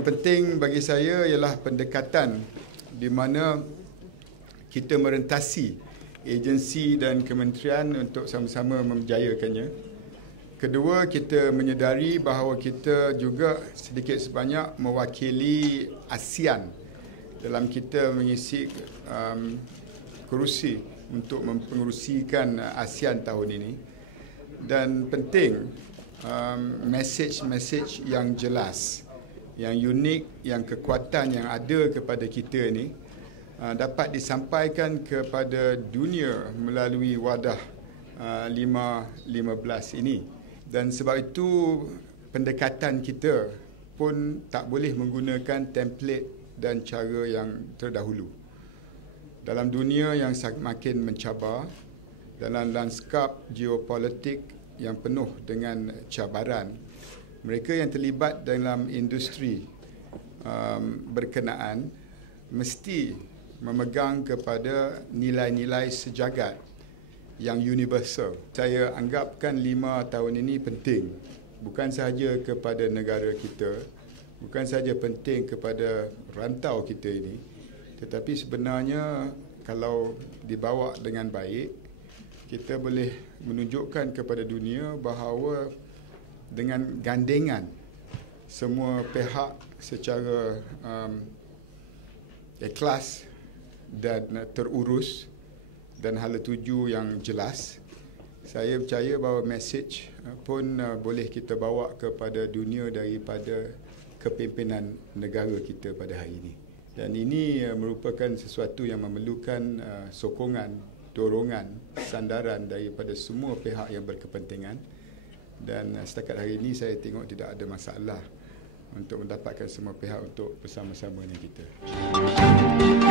paling penting bagi saya ialah pendekatan di mana kita merentasi agensi dan kementerian untuk sama-sama menjayakannya. Kedua, kita menyedari bahawa kita juga sedikit sebanyak mewakili ASEAN dalam kita mengisi um, kerusi untuk mempengerusikan ASEAN tahun ini. Dan penting, um, message-message yang jelas yang unik, yang kekuatan yang ada kepada kita ini uh, dapat disampaikan kepada dunia melalui wadah uh, 515 ini. Dan sebab itu pendekatan kita pun tak boleh menggunakan template dan cara yang terdahulu. Dalam dunia yang semakin mencabar, dalam lanskap geopolitik yang penuh dengan cabaran, mereka yang terlibat dalam industri um, berkenaan mesti memegang kepada nilai-nilai sejagat yang universal. Saya anggapkan lima tahun ini penting bukan sahaja kepada negara kita, bukan sahaja penting kepada rantau kita ini, tetapi sebenarnya kalau dibawa dengan baik, kita boleh menunjukkan kepada dunia bahawa dengan gandengan semua pihak secara um, ikhlas dan terurus dan hala tuju yang jelas. Saya percaya bahawa mesej uh, pun uh, boleh kita bawa kepada dunia daripada kepimpinan negara kita pada hari ini. Dan ini uh, merupakan sesuatu yang memerlukan sokongan dorongan sandaran daripada semua pihak yang berkepentingan dan eh, setakat hari ini saya tengok tidak ada masalah untuk mendapatkan semua pihak untuk bersama-sama dengan kita. Musik